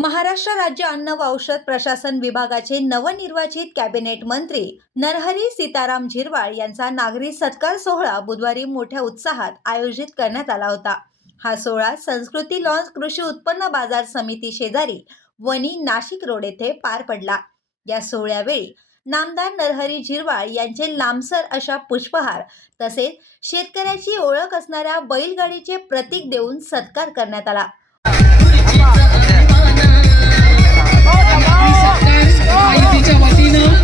महाराष्ट्र राज्य अन्न व औषध प्रशासन विभागाचे नवनिर्वाचित कॅबिनेट मंत्री नरहरी सीताराम झिरवाळ यांचा नागरी सत्कार सोहळा बुधवारी मोठ्या उत्साहात आयोजित करण्यात आला होता. हा सोहळा संस्कृती लॉन्स कृषी उत्पन्न बाजार समिती शेजारी वणी नाशिक रोड येथे पार पडला. या सोहळ्यावेळी नामदार नरहरी झिरवाळ यांचे लांबसर अशा पुष्पहार तसेच शेतकऱ्याची ओळख असणाऱ्या बैलगाडीचे प्रतीक देऊन सत्कार करण्यात आला. आयुतीच्या वतीनं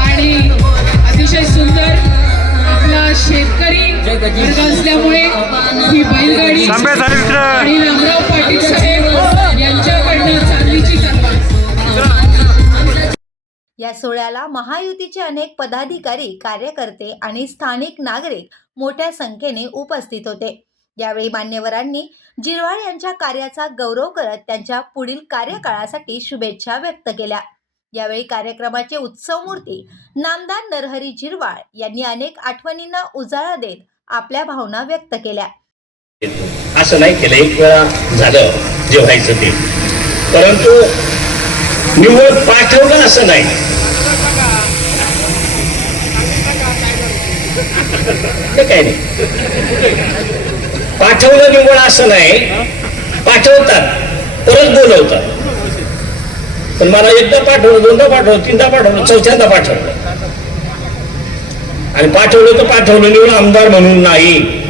आणि अतिशय सुंदर आपला शेतकरी वर्ग असल्यामुळे ही बैलगाडी आणि रामराव पाटील साहेब यांच्याकडनं या सोहळ्याला महायुतीचे अनेक पदाधिकारी कार्यकर्ते आणि स्थानिक नागरिक मोठ्या संख्येने उपस्थित होते. यावेळी मान्यवरांनी जिरवाळ यांच्या कार्याचा गौरव करत त्यांच्या पुढील कार्यकाळासाठी शुभेच्छा व्यक्त केल्या. यावेळी कार्यक्रमाचे उत्सव मूर्ती नामदार नरहरी जिरवाळ यांनी अनेक आठवणींना उजाळा देत आपल्या भावना व्यक्त केल्या. असं नाही केलं. एक वेळा झालं जे व्हायचं ते. परंतु निव्वळ पाठवलं असं नाही. ते काय नाही. पाठवलं निवड असं नाही. पाठवतात. परत बोलवतात. पण मला एकदा पाठवलं दोनदा पाठवलं तीनदा पाठवलं चौथ्यांदा पाठवलं. आणि पाठवलं तर पाठवलं निवड आमदार म्हणून नाही.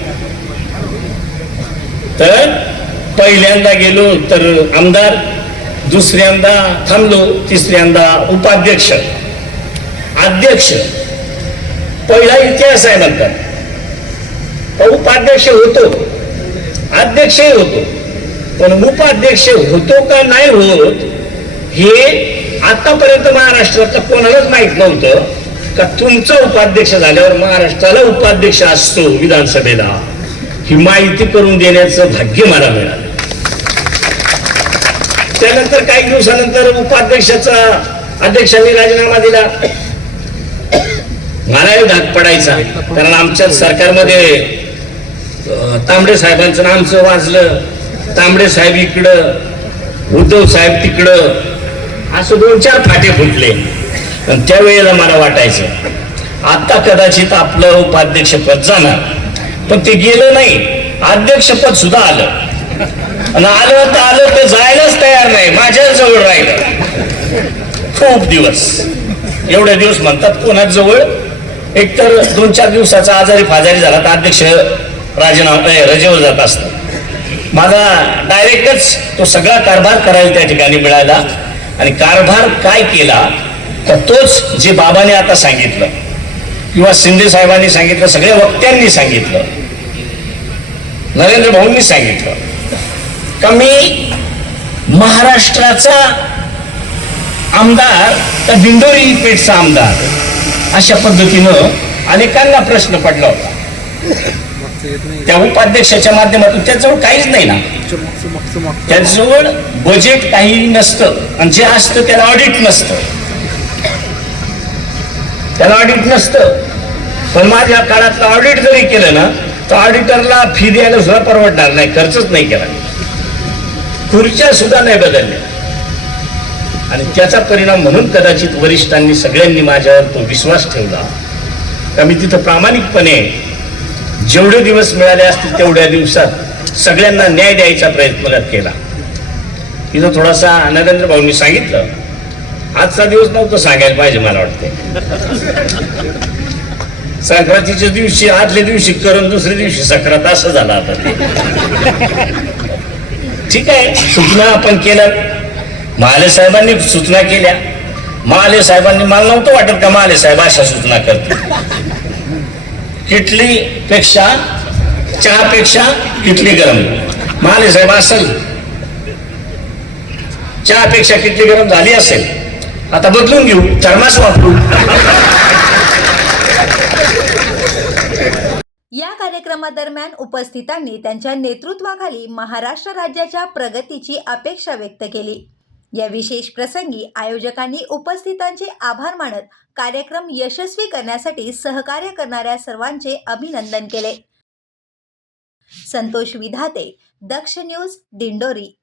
तर पहिल्यांदा गेलो तर आमदार दुसऱ्यांदा थांबलो तिसऱ्यांदा उपाध्यक्ष. अध्यक्ष. पहिला इतिहास आहे म्हणतात. उपाध्यक्ष होतो. अध्यक्षही होतो. पण उपाध्यक्ष होतो का नाही होत हे आतापर्यंत महाराष्ट्रात कोणालाच माहीत नव्हतं का तुमचा उपाध्यक्ष झाल्यावर महाराष्ट्राला उपाध्यक्ष असतो विधानसभेला? ही माहिती करून देण्याचं भाग्य मला मिळालं. त्यानंतर काही दिवसानंतर उपाध्यक्षाचा अध्यक्षांनी राजीनामा दिला. मलाही धाक पडायचा कारण आमच्या सरकारमध्ये तांबडे साहेबांचं नामचं वाजलं तांबडे साहेब इकडं उद्धव साहेब तिकडं असं दोन चार फाटे फुटले. पण त्यावेळेला मला वाटायचं आता कदाचित आपलं उपाध्यक्षपद जाणार. पण ते गेलं नाही. अध्यक्षपद सुद्धा आलं. आणि आलं तर आलं तर जायलाच तयार नाही. माझ्या जवळ राहिलं. खूप दिवस. एवढे दिवस म्हणतात कोणा जवळ एकतर दोन चार दिवसाचा आजारी फाजारी झाला तर अध्यक्ष राजीनामा रजेवर जात असतात. माझा डायरेक्टच तो सगळा कारभार करायला त्या ठिकाणी मिळाला. आणि कारभार काय केला तर तोच जे बाबाने आता सांगितलं किंवा शिंदे साहेबांनी सांगितलं सगळ्या वक्त्यांनी सांगितलं नरेंद्र भाऊंनी सांगितलं का मी महाराष्ट्राचा आमदार तर दिंडोरी पेठचा आमदार अशा पद्धतीनं अनेकांना प्रश्न पडला होता. त्या उपाध्यक्षाच्या माध्यमातून त्याजवळ काहीच नाही ना. त्याजवळ बजेट काही नसतं आणि जे असतं त्याला ऑडिट नसतं. त्याला ऑडिट नसतं. पण माझ्या काळातलं ऑडिट जरी केलं ना तर ऑडिटरला फी द्यायला सुद्धा परवडणार नाही खर्चच नाही केला. खुर्च्या सुद्धा नाही बदलल्या. आणि त्याचा परिणाम म्हणून कदाचित वरिष्ठांनी सगळ्यांनी माझ्यावर तो विश्वास ठेवला. का मी तिथं प्रामाणिकपणे जेवढे दिवस मिळाले असतील तेवढ्या दिवसात सगळ्यांना न्याय द्यायचा प्रयत्न केला. तिथं थोडासा नरेंद्र भाऊंनी सांगितलं आजचा दिवस नव्हतं सांगायला पाहिजे मला वाटते संक्रांतीच्या दिवशी आदल्या दिवशी करून दुसऱ्या दिवशी संक्रांत असं झालं आता ते. ठीक आहे सूचना आपण केल्या. महाले साहेबांनी सूचना केल्या. महाले साहेबांनी मला नव्हतं वाटत का महाले साहेब अशा सूचना करतील. किटली पेक्षा चहापेक्षा किटली गरम. महाले साहेब असेल. चहापेक्षा किटली गरम झाली असेल. आता बदलून घेऊ थर्मास वापरू. या कार्यक्रमादरम्यान उपस्थितांनी त्यांच्या नेतृत्वाखाली महाराष्ट्र राज्याच्या प्रगतीची अपेक्षा व्यक्त केली. या विशेष प्रसंगी आयोजकांनी उपस्थितांचे आभार मानत कार्यक्रम यशस्वी करण्यासाठी सहकार्य करणाऱ्या सर्वांचे अभिनंदन केले. संतोष विधाते दक्ष न्यूज दिंडोरी.